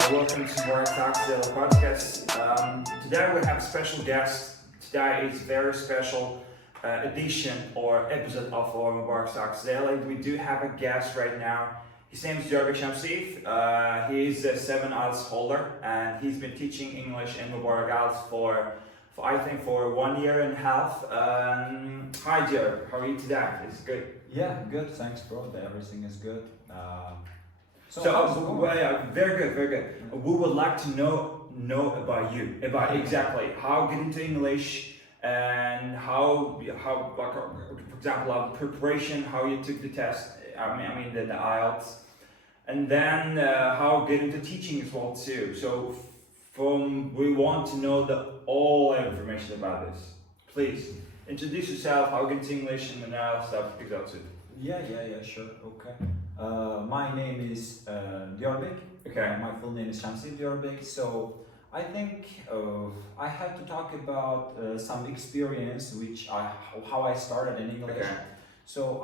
Welcome to MuborakTalksDaily podcast. Today we have a special guest. Today is a very special edition or episode of our MuborakTalksDaily. We do have a guest right now. His name is Diyorbek. He's a 7 IELTS holder and he's been teaching English in Muborak IELTS for I think for 1 year and a half. Hi Diyorbek, how are you today? It's good. Yeah, good. Thanks, bro. Everything is good. Very good, very good. We would like to know about you, about exactly how get into English and how like, for example, preparation, how you took the test. I mean the IELTS, and then how get into teaching as well too. So we want to know all information about this. Please introduce yourself, how get into English, and then stuff like that. Yeah, sure. Okay. My name is Diyorbek. Okay. My full name is Shamsiyev Diyorbek. So I think I have to talk about some experience how I started in English. Okay. So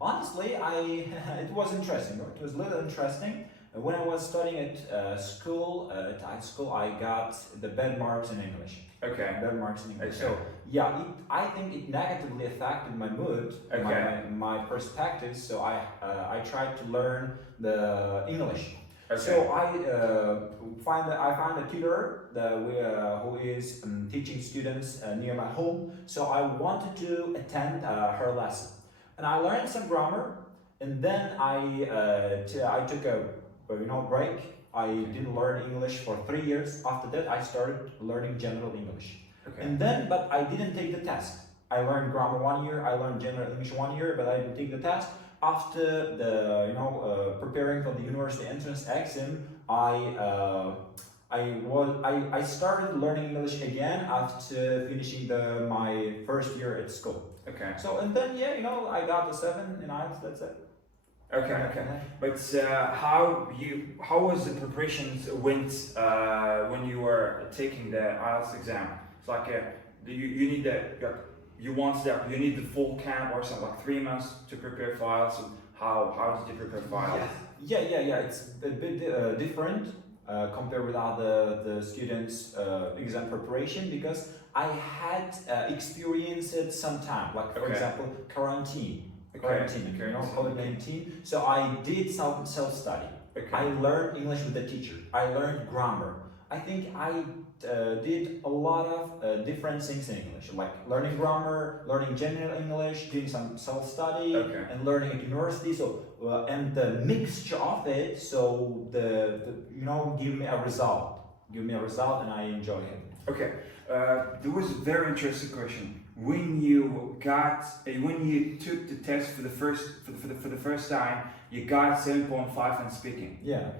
honestly, it was interesting. It was a little interesting. When I was studying at school, I got the bad marks in English. Okay. Bad marks in English. Okay. So yeah, I think it negatively affected my mood, my perspective. So I tried to learn the English. Okay. So I find a tutor who is teaching students near my home. So I wanted to attend her lesson, and I learned some grammar. And then I took a break. I didn't learn English for 3 years. After that, I started learning general English. Okay. And then, but I didn't take the test. I learned grammar 1 year. I learned general English 1 year, but I didn't take the test. After the preparing for the university entrance exam, I started learning English again after finishing my first year at school. Okay. So and then I got the 7 in IELTS. That's it. Okay. But how was the preparations went when you were taking the IELTS exam? It's like you need you need the full camp or something, like 3 months to prepare files. So how did you prepare files? Yeah. It's a bit different compared with the students' exam preparation, because I had experienced it sometime, like for example quarantine, COVID-19. So I did some self-study. Okay. I learned English with the teacher. I learned grammar. I think I did a lot of different things in English, like learning grammar, learning general English, doing some self-study, and learning at university. So and the mixture of it, so give me a result, and I enjoy it. Okay. There was a very interesting question. When you took the test for the first time, you got 7.5 in speaking. Yeah.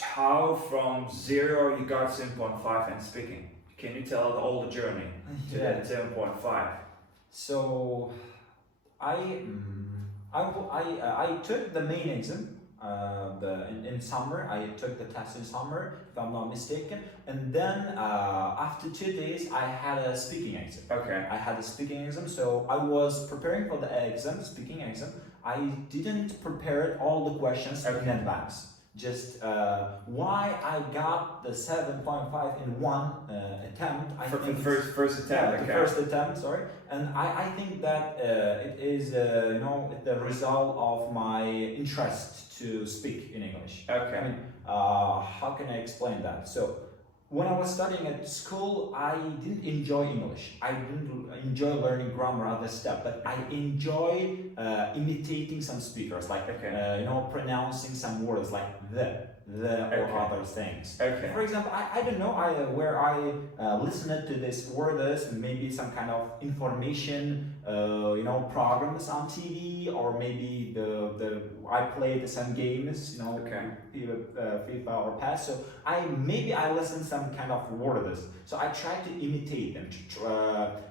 How from 0 you got 7.5 in speaking? Can you tell the whole journey to that 7.5? So I took the main exam in summer. I took the test in summer, if I'm not mistaken, and then after 2 days I had a speaking exam. Okay. I had a speaking exam, so I was preparing for the speaking exam. I didn't prepare all the questions in advance. Just why I got the 7.5 in one attempt. First attempt. The first attempt, sorry. And I think that it is the result of my interest to speak in English. Okay. I mean, how can I explain that? So when I was studying at school, I didn't enjoy English. I didn't enjoy learning grammar at the step, but I enjoy imitating some speakers, like pronouncing some words like or other things. Okay. For example, I don't know where I listened to these words, maybe some kind of information programs on TV, or maybe I played some games, FIFA or PES. So I listened some kind of words. So I try to imitate them.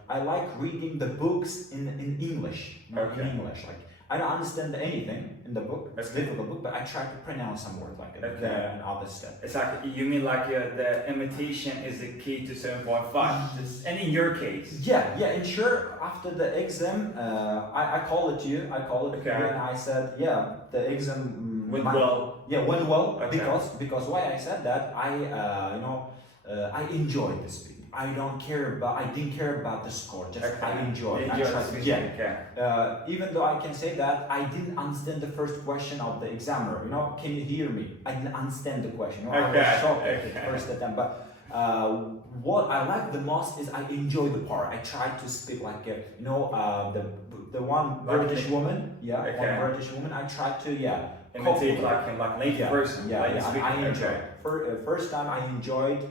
I like reading the books in English. In English, like I don't understand anything in the book. It's a difficult book, but I try to pronounce some words like and other stuff. It's like you mean like the imitation is the key to 7.5, and in your case. Yeah, and sure. After the exam, I called it to you. I called it to you, and I said, yeah, the exam went well. Yeah, went well. Okay. Because why I said that, I enjoyed the speaking. I didn't care about the score. Just Okay. I enjoyed. You I enjoyed tried, speaking, yeah. okay. Even though I can say that I didn't understand the first question of the examiner. Can you hear me? I didn't understand the question. I was Okay, shocked at okay. the first attempt. But what I like the most is I enjoy the part. I tried to speak like the one British woman. Yeah, Okay. one British woman. I tried to Imitate like a native person. Yeah, like yeah. speaking. I enjoyed. Okay. First time I enjoyed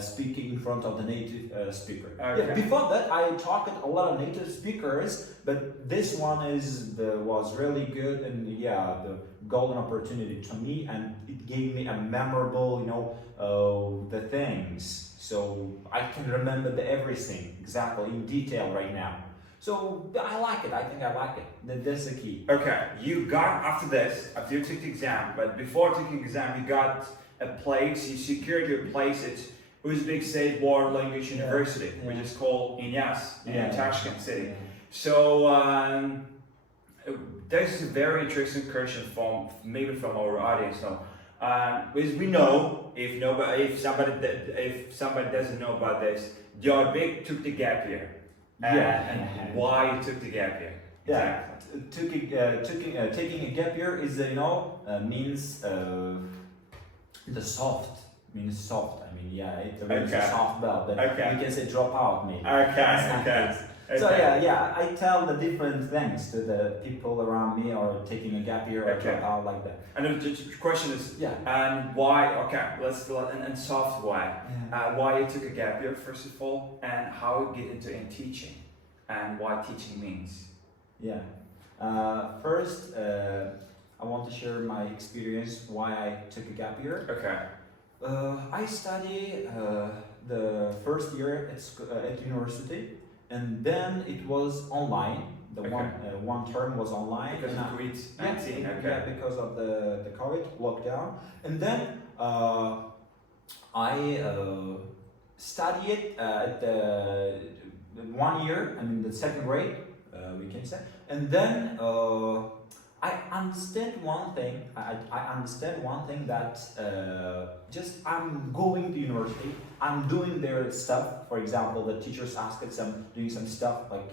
speaking in front of the native speaker. Okay. Yeah, before that I talked to a lot of native speakers, but this one was really good, and the golden opportunity to me, and it gave me a memorable, the things. So I can remember everything exactly in detail right now. So I like it. I think I like it. That's the key. Okay, you got after you took the exam, but before taking the exam, you got a place, you secured your place at Uzbek State World Language University, which is called INYAS in Tashkent City. So this is a very interesting question from our audience. So, as we know, if somebody doesn't know about this, Diyorbek took the gap year. And why you took the gap year? Exactly. Taking a gap year is means the soft. Means soft. I mean, it means a soft belt, but we can say drop out maybe. Okay. So I tell the different things to the people around me, or taking a gap year or drop out like that. And the question is, and why? Okay, let's and soft why? Why you took a gap year first of all, and how you get into teaching, and why teaching means. First, I want to share my experience why I took a gap year. Okay. I studied the first year at university, and then it was online. The one term was online because of COVID-19. Because of the COVID lockdown. And then I studied at the 1 year. I mean the second grade, we can say. And then I understand one thing. I understand one thing that just I'm going to university. I'm doing their stuff. For example, the teachers asked doing some stuff like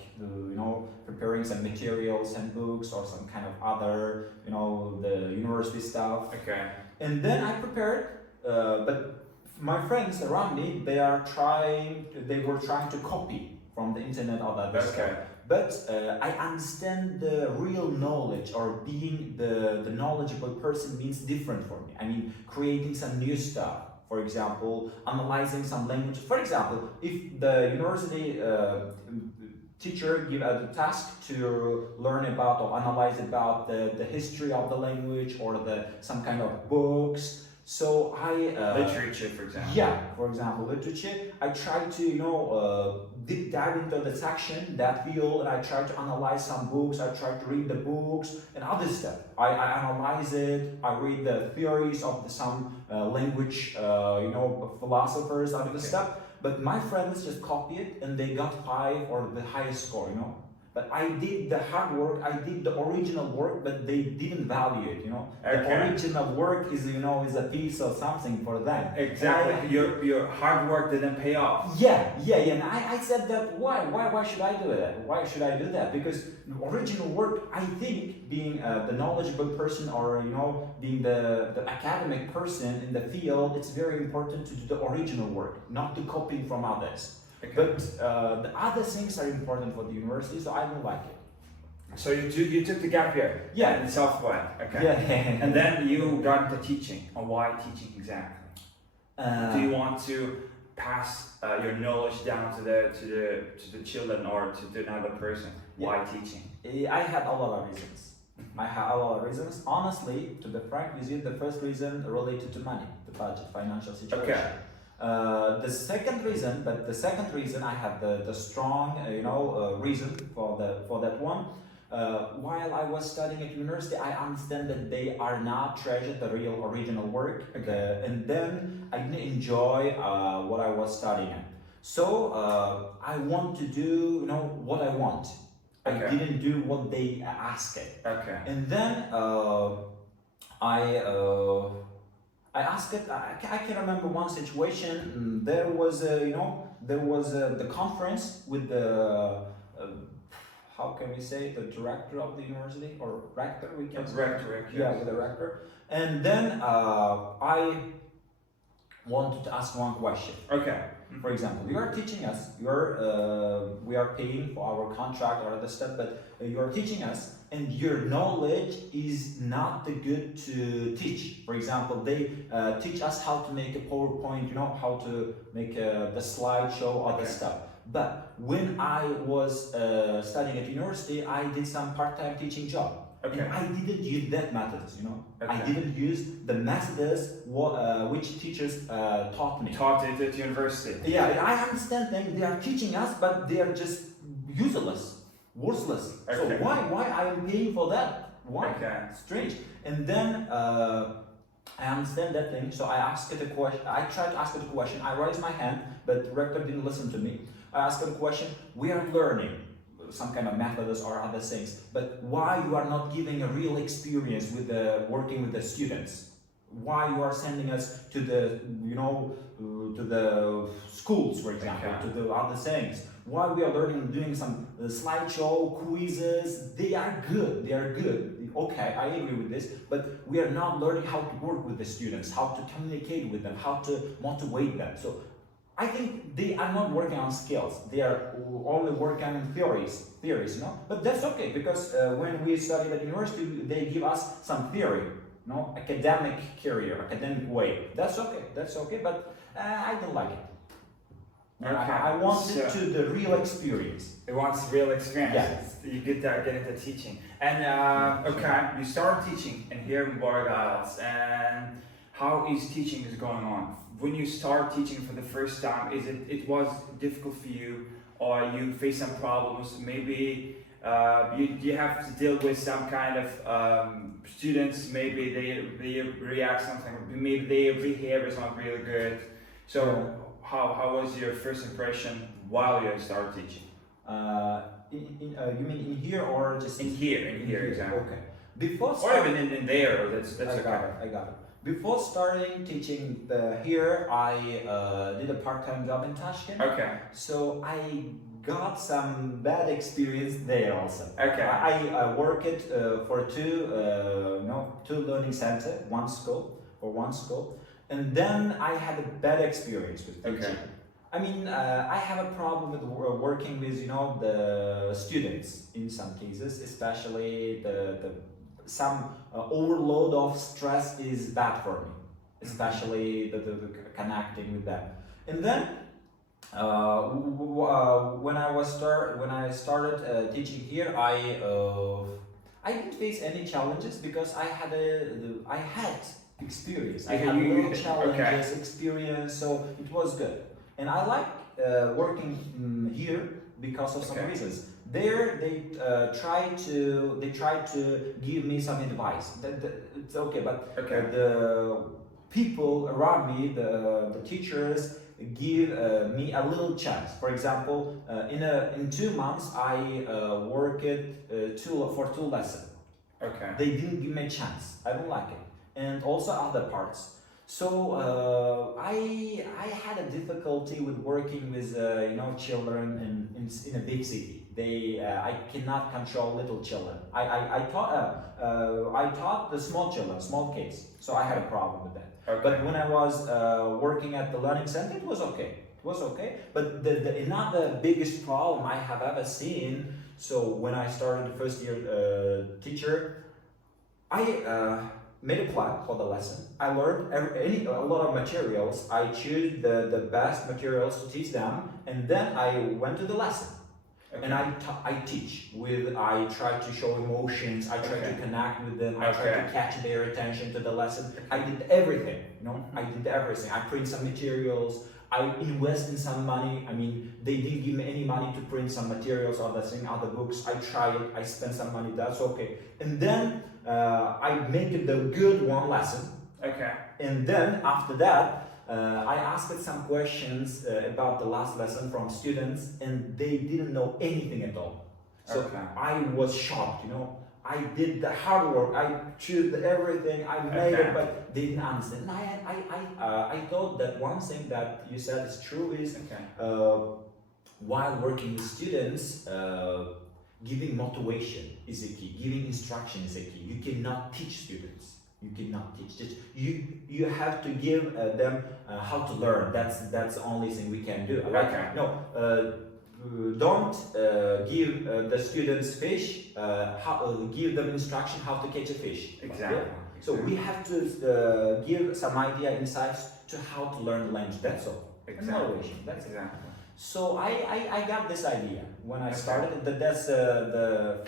preparing some materials and books or some kind of other the university stuff. Okay. And then I prepared, but my friends around me they were trying to copy from the internet or that stuff. But I understand the real knowledge, or being the knowledgeable person means different for me. I mean, creating some new stuff. For example, analyzing some language. For example, if the university teacher give a task to learn about or analyze about the history of the language, or some kind of books. So I literature, for example. For example, literature. I try to deep dive into the section, that field, and I try to analyze some books. I try to read the books and other stuff. I analyze it. I read the theories of some language, philosophers, other stuff. But my friends just copy it and they got 5 or the highest score. But I did the hard work, I did the original work, but they didn't value it, The original work is, is a piece of something for them. Exactly. Your hard work didn't pay off. And I said that, why should I do that? Why should I do that? Because original work, I think, being the knowledgeable person, or, being the academic person in the field, it's very important to do the original work, not to copy from others. But the other things are important for the university, so I don't like it. So you took the gap year? In software. Okay. And then you got into teaching. Or why teaching exactly? Do you want to pass your knowledge down to the children or to another person? Why teaching? I had a lot of reasons. Honestly, to be frank with you, the first reason related to money, the budget, financial situation. The second reason I had the strong reason for that one. While I was studying at university, I understand that they are not treasured the real original work, and then I didn't enjoy what I was studying at. So I want to do what I want. I didn't do what they asked. And then I asked it. I can remember one situation. There was the conference with the how can we say, the director of the university, or rector, we can say. Rector, Yeah, with the rector. And then I wanted to ask one question. Okay. For example, you are teaching us, we are paying for our contract or other stuff, but you are teaching us, and your knowledge is not the good to teach. For example, they teach us how to make a PowerPoint, how to make the slideshow, other stuff. But when I was studying at university, I did some part-time teaching job. Okay. And I didn't use that methods, Okay. I didn't use the methods which teachers taught me. Taught it at university. Yeah, I understand them. They are teaching us, but they are just useless, worthless. Okay. So why I am paying for that? Why? Okay. Strange. And then I understand that thing. So I asked it a question. I tried to ask it a question. I raised my hand, but the rector didn't listen to me. I asked it a question. We are learning some kind of methods or other things, but why you are not giving a real experience with working with the students? Why you are sending us to the to the schools, for example, to the other things? Why we are learning, doing some slideshow, quizzes? They are good. Okay, I agree with this, but we are not learning how to work with the students, how to communicate with them, how to motivate them. So I think they are not working on skills. They are only working on theories, But that's okay, because when we studied at university, they give us some theory, academic career, academic way. That's okay, but I don't like it. Okay. I wanted to the real experience. It wants real experience. Yeah. You get into teaching. And okay, you start teaching and here in Muborak IELTS, and how is teaching is going on? When you start teaching for the first time, it was difficult for you, or you face some problems? Maybe you have to deal with some kind of students. Maybe they react something. Maybe their behavior is not really good. So how was your first impression while you started teaching? You mean in here or just in here? Exactly. Okay. Before or even in there. That's okay. I got it. Before starting teaching here, I did a part-time job in Tashkent. Okay. So I got some bad experience there also. Okay. I worked for two learning center, one school, and then I had a bad experience with teaching. Okay. I mean, I have a problem with working with the students in some cases, especially some overload of stress is bad for me, especially the connecting with them. And then when I started teaching here, I didn't face any challenges because I had experience. I had little challenges, experience, so it was good. And I like working here because of some reasons. There they try to give me some advice. It's okay, but the people around me, the teachers, give me a little chance. For example, in 2 months I worked for 2 lessons. Okay. They didn't give me a chance. I don't like it, and also other parts. So I had a difficulty with working with children in a big city. I cannot control little children. I taught the small children, small kids. So I had a problem with that. Okay. But when I was working at the learning center, it was okay. But another biggest problem I have ever seen. So when I started the first year teacher, I made a plan for the lesson. I learned a lot of materials. I choose the best materials to teach them, and then I went to the lesson. Okay. And I teach I try to show emotions. I try to connect with them. I try to catch their attention to the lesson. I did everything. I did everything. I print some materials. I invest in some money. I mean, they didn't give me any money to print some materials or other books. I tried it. I spent some money. That's okay. And then I make it the good one lesson. Okay. And then after that, I asked some questions about the last lesson from students, and they didn't know anything at all. So I was shocked. I did the hard work. I choose everything. I made it, but they didn't understand. And I thought that one thing that you said is true is while working with students, giving motivation is a key. Giving instruction is a key. You cannot teach students. You cannot teach. Just you have to give them how to learn. That's the only thing we can do. Like, no, don't give the students fish. Give them instruction how to catch a fish. Exactly. Yeah? So we have to give some idea, insights to how to learn the language. That's all. Motivation. That's exactly. So I got this idea when I started. That's the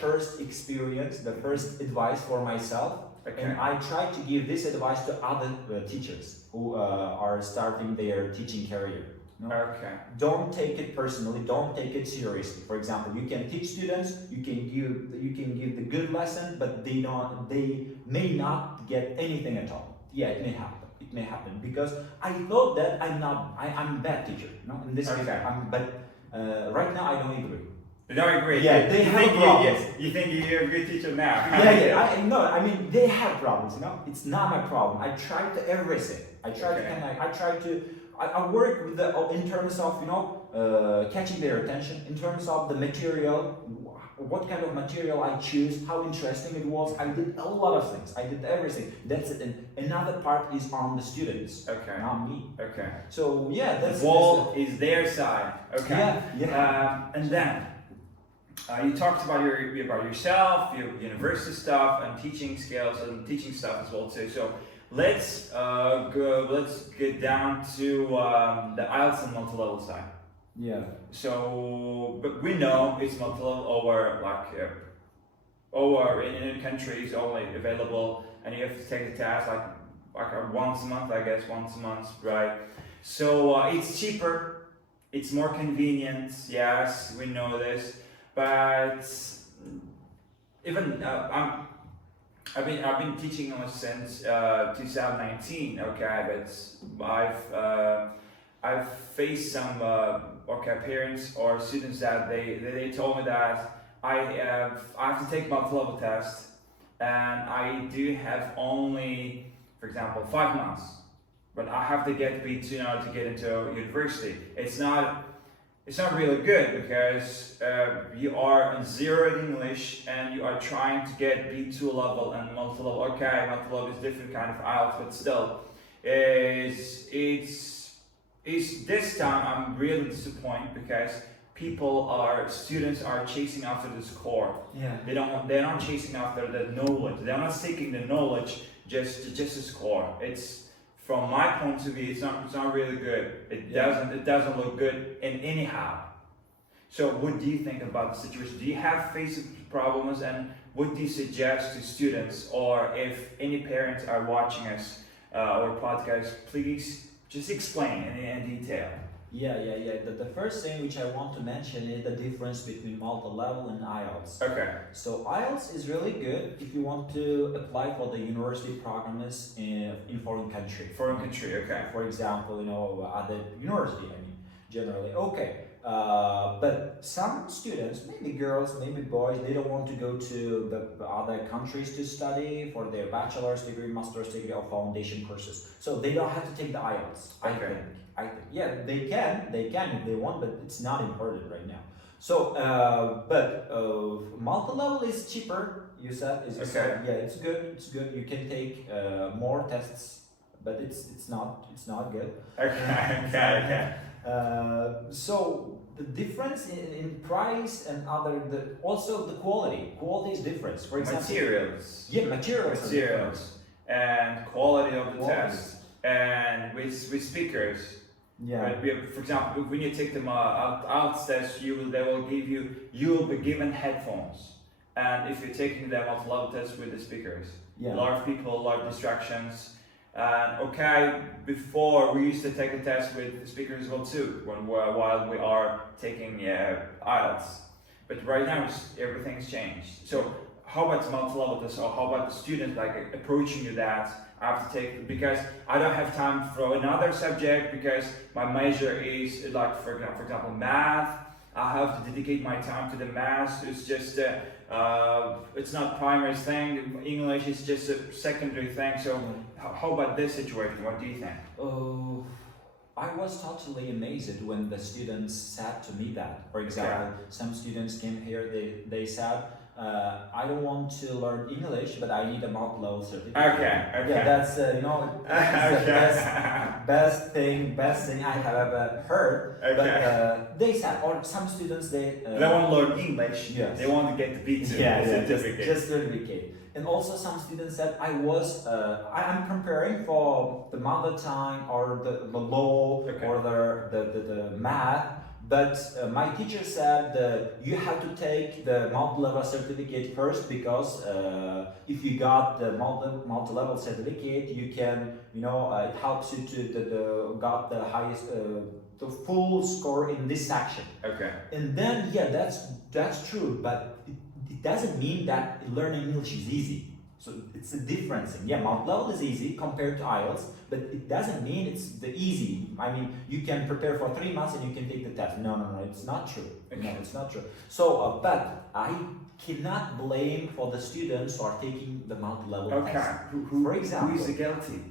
first experience, the first advice for myself. And I try to give this advice to other teachers who are starting their teaching career. Don't take it personally. Don't take it seriously. For example, you can teach students. You can give the good lesson, but they may not get anything at all. Yeah, it may happen. It may happen because I thought that I'm a bad teacher. In this case, but right now I don't agree. You don't agree? Yeah, they have problems. You think you're a good teacher now? I mean, they have problems. It's not my problem. I try to everything. I try to connect. I work with in terms of catching their attention, in terms of the material, what kind of material I choose, how interesting it was. I did a lot of things. I did everything. That's it. And another part is on the students, not me. So yeah, that's the ball is their side. And then. You talked about yourself, your university stuff, and teaching skills and teaching stuff as well too. So let's get down to the IELTS and multi-level side. Yeah. So, but we know it's multi-level over in countries only available, and you have to take the test like once a month, I guess, right? So it's cheaper, it's more convenient. Yes, we know this. But even I've been teaching English since 2019. But I've faced some parents or students that they told me that I have to take multi-level test, and I do have only, for example, 5 months, but I have to get B2 now to get into university. It's not really good because you are in zero in English and you are trying to get B2 level and multi-level. Multi-level is different kind of IELTS, but still, it's this time I'm really disappointed because students are chasing after the score. Yeah. They're not chasing after the knowledge. They're not seeking the knowledge just to score. From my point of view, it's not really good. It doesn't look good in anyhow. So what do you think about the situation? Do you have faced problems, and what do you suggest to students, or if any parents are watching us or podcast, please just explain in detail. Yeah. The first thing which I want to mention is the difference between multi-level and IELTS. So IELTS is really good if you want to apply for the university programs in foreign country. For example, other university, generally. But some students, maybe girls, maybe boys, they don't want to go to the other countries to study for their bachelor's degree, master's degree, or foundation courses. So they don't have to take the IELTS, I think. Yeah, they can if they want, but it's not important right now. So, multi-level is cheaper. You said yeah, it's good. You can take more tests, but it's not good. So the difference in price and also the quality is different. For example, materials and quality of the test, and with speakers. Yeah. For example, when you take them IELTS test, you will be given headphones, and if you're taking the multi-level test with the speakers, a lot of people, a lot of distractions. And before we used to take the test with the speakers as well too, while we are taking IELTS, but right now everything's changed. So how about multi-level test, or how about the student approaching you that I have to take, because I don't have time for another subject because my major is for example math I have to dedicate my time to the math. It's just it's not primary thing. English is just a secondary thing. So how about this situation? What do you think? Oh, I was totally amazed when the students said to me that. For example, some students came here, they said, I don't want to learn English, but I need a multi-level certificate. Okay. Yeah, that's that's the best thing I have ever heard. Okay. But they said, or some students they want to learn English. Yes. They want to get the B2 certificate. Just certificate. And also some students said I'm preparing for the mother tongue or the law or the math. But my teacher said you have to take the multi-level certificate first, because if you got the multi-level certificate, you can, it helps you to got the highest, the full score in this section. Okay. And then that's true, but it doesn't mean that learning English is easy. So it's a difference. Yeah, multi-level is easy compared to IELTS, but it doesn't mean it's the easy. I mean, you can prepare for 3 months and you can take the test. No, it's not true. Okay. No, it's not true. So, but I cannot blame for the students who are taking the multi-level test. For example, who is the guilty?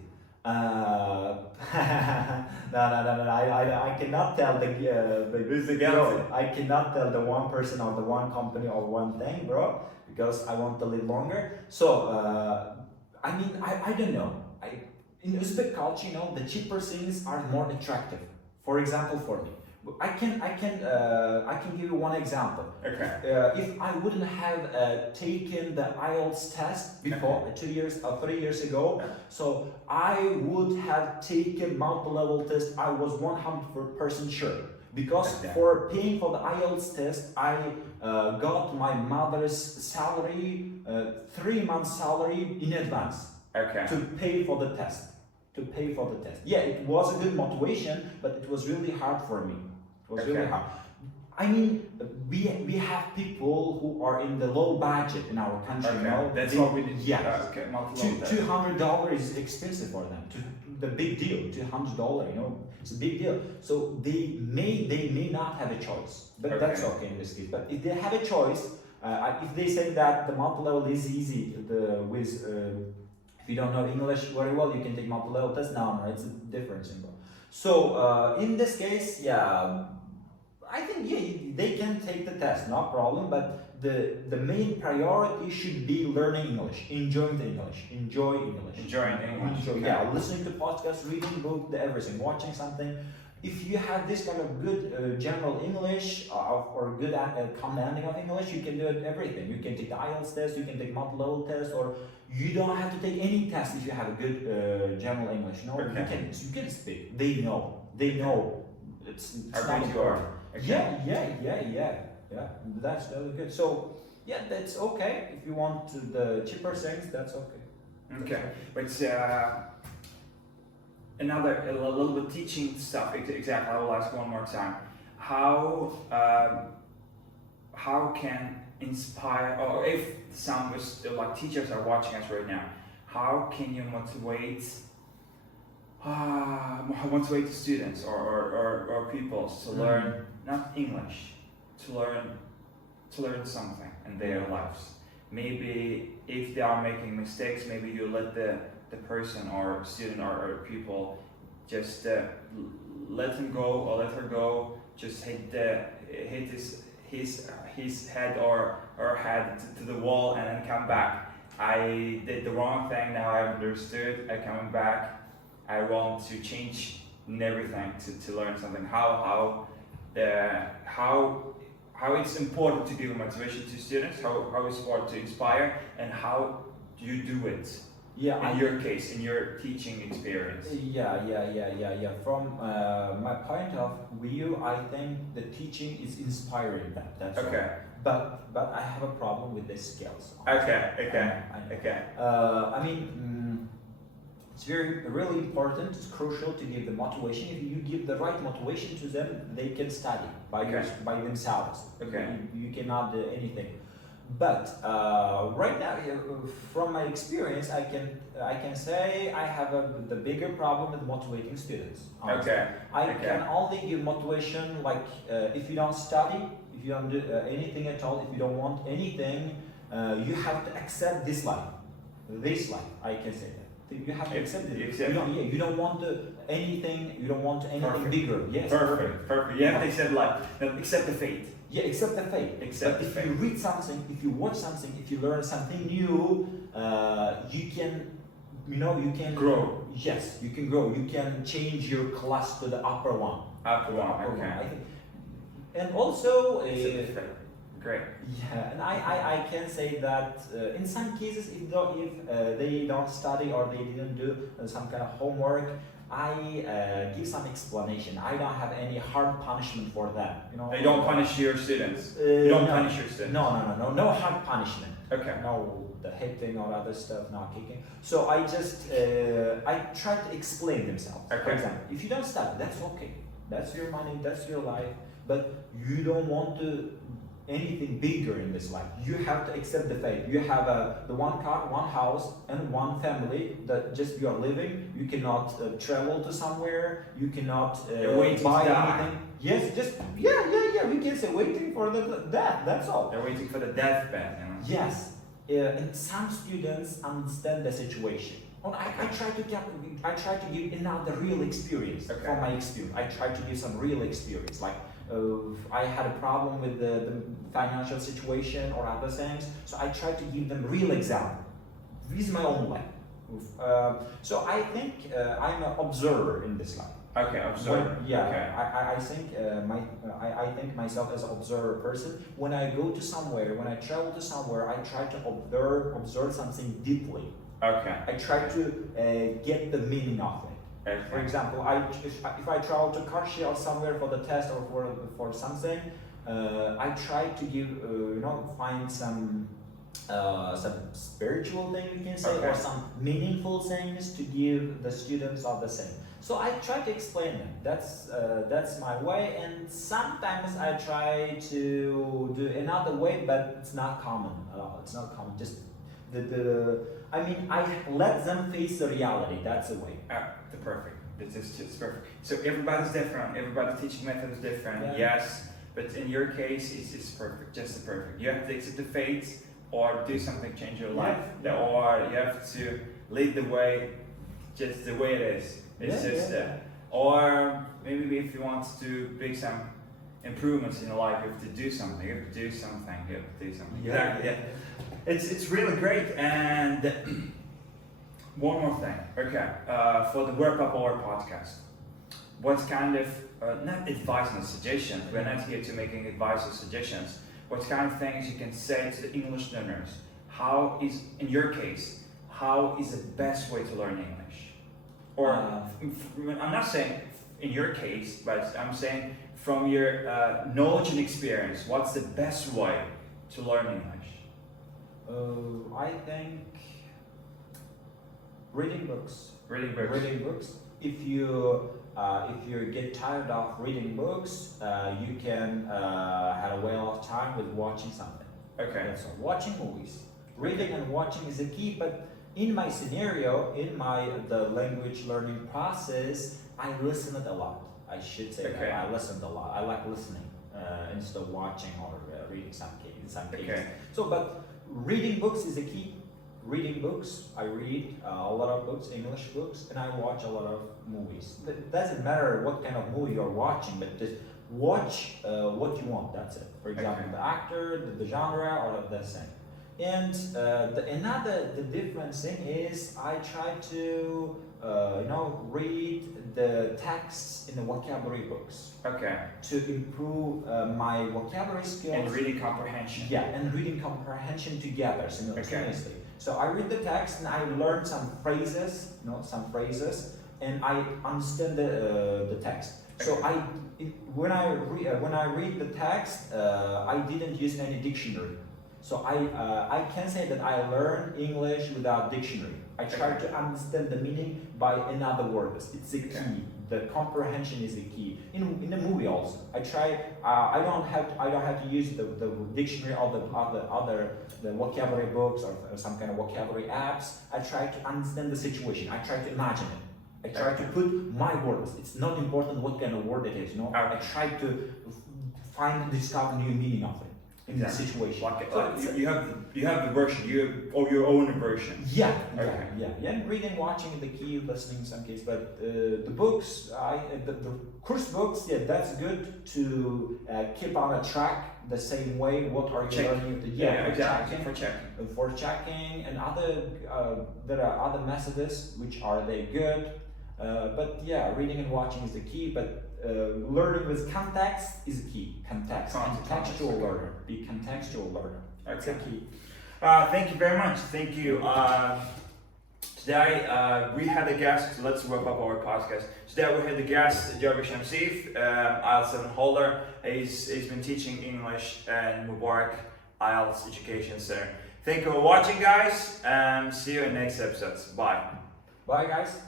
No. I cannot tell Who's the guilty? I cannot tell the one person or the one company or one thing, bro, because I want to live longer. So I mean, I don't know. In Uzbek culture, the cheaper things are more attractive. For example, for me, I can give you one example. Okay. If I wouldn't have taken the IELTS test before 3 years ago, so I would have taken multi-level test. I was 100% sure, because for paying for the IELTS test, I got my mother's salary, 3 months salary in advance. Okay. To pay for the test. Yeah, it was a good motivation, but it was really hard for me. It was really hard. I mean, we have people who are in the low budget in our country. That's what we did. Yeah. Okay. $200 is expensive for them. The big deal. $200. It's a big deal. So they may not have a choice, but that's okay in this case. But if they have a choice, if they say that the multi-level is easy, if you don't know English very well, you can take multi-level test. No, it's a different symbol. So in this case, I think they can take the test, no problem. But the main priority should be learning English, enjoying the English, enjoying English. Listening to podcasts, reading book, everything, watching something. If you have this kind of good general English or good commanding of English, you can do everything. You can take the IELTS test, you can take multi-level test, or you don't have to take any test if you have a good general English. You can speak. They know. It's not important. Yeah. That's really good. So that's okay. If you want the cheaper things, that's okay. Okay, but a little bit teaching stuff. Exactly. I will ask one more time. How can inspire, or if some teachers are watching us right now, how can you motivate students or people to learn not English, to learn something in their lives? Maybe if they are making mistakes, maybe you let the person or student or people just let him go or let her go, just hit his head or her head to the wall and then come back. I did the wrong thing, now I understood, I'm coming back, I want to change everything to learn something. How it's important to give motivation to students, how it's important to inspire, and how do you do it? In your case, in your teaching experience. Yeah. From my point of view, I think the teaching is inspiring them. That's okay. But I have a problem with the skills. Okay. I mean, it's really important. It's crucial to give the motivation. If you give the right motivation to them, they can study by themselves. Okay. You cannot do anything. But right now, from my experience, I can say I have the bigger problem with motivating students. Honestly. Okay. I can only give motivation like if you don't study, if you don't do anything at all, if you don't want anything, you have to accept this life. This life, I can say that. You have to accept it. You don't want anything. You don't want anything bigger. Yes. Perfect. You have to accept life. Accept the fate. Yeah, accept the fate. Accept but if you read something, if you watch something, if you learn something new, you can, you can grow. Yes, you can grow. You can change your class to the upper one. Upper one. Okay. I think, and also. Great. Yeah, and I can say that in some cases, if they don't study or they didn't do some kind of homework, I give some explanation. I don't have any hard punishment for them. You don't punish your students. You don't punish your students. No hard punishment. Okay. No, the hitting or other stuff, no kicking. So I just I try to explain themselves. Okay. For example, if you don't study, that's okay. That's your money. That's your life. But you don't want to anything bigger in this life. You have to accept the fate. You have the one car, one house, and one family that just you are living. You cannot travel to somewhere. You cannot buy anything. Yes, just yeah. We can say waiting for the death. That's all. They're waiting for the deathbed. Yes, and some students understand the situation. I try to give another real experience from my experience. I try to give some real experience, like I had a problem with the financial situation or other things, so I try to give them real example. This is my own life. So I think I'm an observer in this life. Okay, observer. I think I think myself as an observer person. When I go to somewhere, when I travel to somewhere, I try to observe something deeply. Okay. I try to get the meaning of it. Okay. For example, if I travel to Karshi or somewhere for the test or for something, I try to give find some spiritual thing we can say, or some meaningful things to give the students of the same. So I try to explain them. That's my way, and sometimes I try to do another way, but it's not common at all. It's not common. Just I let them face the reality. That's the way. Perfect. It's perfect. So everybody's different. Everybody's teaching method is different. Yeah. Yes, but in your case, it's perfect. Just perfect. You have to accept the fate, or do something, change your life, or you have to lead the way, just the way it is. It's or maybe if you want to make some improvements in your life, you have to do something. You have to do something. You have to do something. Exactly. Yeah. It's really great. And one more thing. Okay. For the Word Popular podcast, what kind of not advice and suggestions? We're not here to making advice or suggestions. What kind of things you can say to the English learners? How is, in your case, how is the best way to learn English? Or I'm not saying in your case, but I'm saying from your knowledge and experience, what's the best way to learn English? I think reading books. Reading books. Reading books. If you get tired of reading books, you can have a whale of time with watching something. Okay. So watching movies. Reading and watching is the key, but in my scenario, in the language learning process, I listened a lot. I should say that I listened a lot. I like listening instead of watching or reading in some cases. So, but reading books is the key. Reading books, I read a lot of books, English books, and I watch a lot of movies. It doesn't matter what kind of movie you're watching, but just watch what you want. That's it. For example, the actor, the genre, or the thing. And the different thing is I try to read the texts in the vocabulary books. Okay. To improve my vocabulary skills. And reading comprehension. Yeah, and reading comprehension together simultaneously. So I read the text and I learn some phrases, and I understand the text. So when I read the text, I didn't use any dictionary. So I can say that I learned English without dictionary. I try to understand the meaning by another words. It's the key. The comprehension is the key. In the movie also, I try. I don't have to use the dictionary or the vocabulary books or some kind of vocabulary apps. I try to understand the situation. I try to imagine it. I try to put my words. It's not important what kind of word it is. I try to discover new meaning of it in the situation. You have the version, your own version. Yeah. And reading, watching the key, listening in some case, but the books, the course books, that's good to keep on a track the same way. What are you learning? For checking, and there are other methods which are they good. But reading and watching is the key. But learning with context is the key. Contextual learner. Be contextual learner. That's the key. Thank you very much. Thank you. Today we had a guest. Let's wrap up our podcast. Today we had the guest Diyorbek Shamsiyev, IELTS 7 holder. He's been teaching English at Muborak IELTS Education Center. Thank you for watching, guys, and see you in next episodes. Bye. Bye, guys.